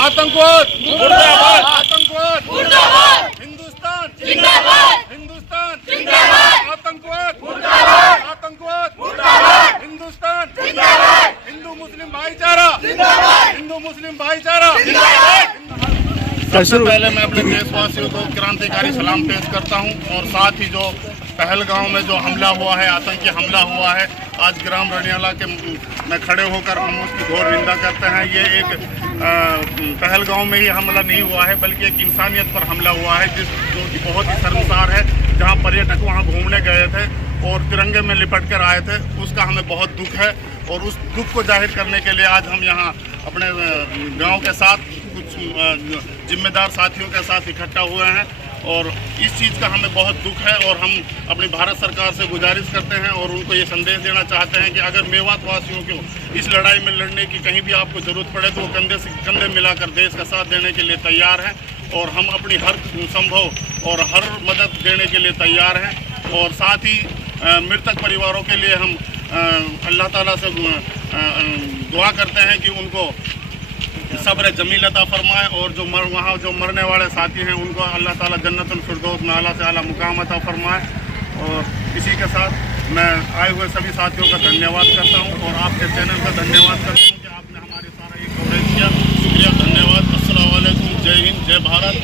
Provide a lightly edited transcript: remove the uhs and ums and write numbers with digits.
आतंकवाद मुर्दाबाद, आतंकवाद मुर्दाबाद, हिंदुस्तान जिंदाबाद, हिंदुस्तान जिंदाबाद, आतंकवाद मुर्दाबाद, आतंकवाद मुर्दाबाद, हिंदुस्तान जिंदाबाद, हिंदू मुस्लिम भाईचारा जिंदाबाद, हिंदू मुस्लिम भाईचारा। सबसे पहले मैं अपने देशवासियों को क्रांतिकारी सलाम पेश करता हूं और साथ ही जो पहलगांव में जो हमला हुआ है, आतंकी हमला हुआ है, आज ग्राम रनियाला के में खड़े होकर हम उसकी घोर निंदा करते हैं। ये एक पहलगांव में ही हमला नहीं हुआ है, बल्कि एक इंसानियत पर हमला हुआ है जो कि बहुत ही शर्मसार है। जहां पर्यटक वहां घूमने गए थे और तिरंगे में लिपट कर आए थे, उसका हमें बहुत दुख है और उस दुख को जाहिर करने के लिए आज हम यहाँ अपने गांव के साथ कुछ जिम्मेदार साथियों के साथ इकट्ठा हुए हैं और इस चीज़ का हमें बहुत दुख है और हम अपनी भारत सरकार से गुजारिश करते हैं और उनको ये संदेश देना चाहते हैं कि अगर मेवात वासियों को इस लड़ाई में लड़ने की कहीं भी आपको ज़रूरत पड़े तो वो कंधे से कंधे मिलाकर देश का साथ देने के लिए तैयार हैं और हम अपनी हर संभव और हर मदद देने के लिए तैयार हैं। और साथ ही मृतक परिवारों के लिए हम अल्लाह ताला से दुआ करते हैं कि उनको सब्र जमील अता फरमाए और जो वहाँ जो मरने वाले साथी हैं उनको अल्लाह ताला जन्नतुल फिरदौस में आला से आला मुकाम अता फरमाए। और इसी के साथ मैं आए हुए सभी साथियों का धन्यवाद करता हूँ और आपके चैनल का धन्यवाद करता हूँ कि आपने हमारे सारा ये कवरेज किया। शुक्रिया, धन्यवाद। अस्सलाम वालेकुम, जय हिंद, जय भारत।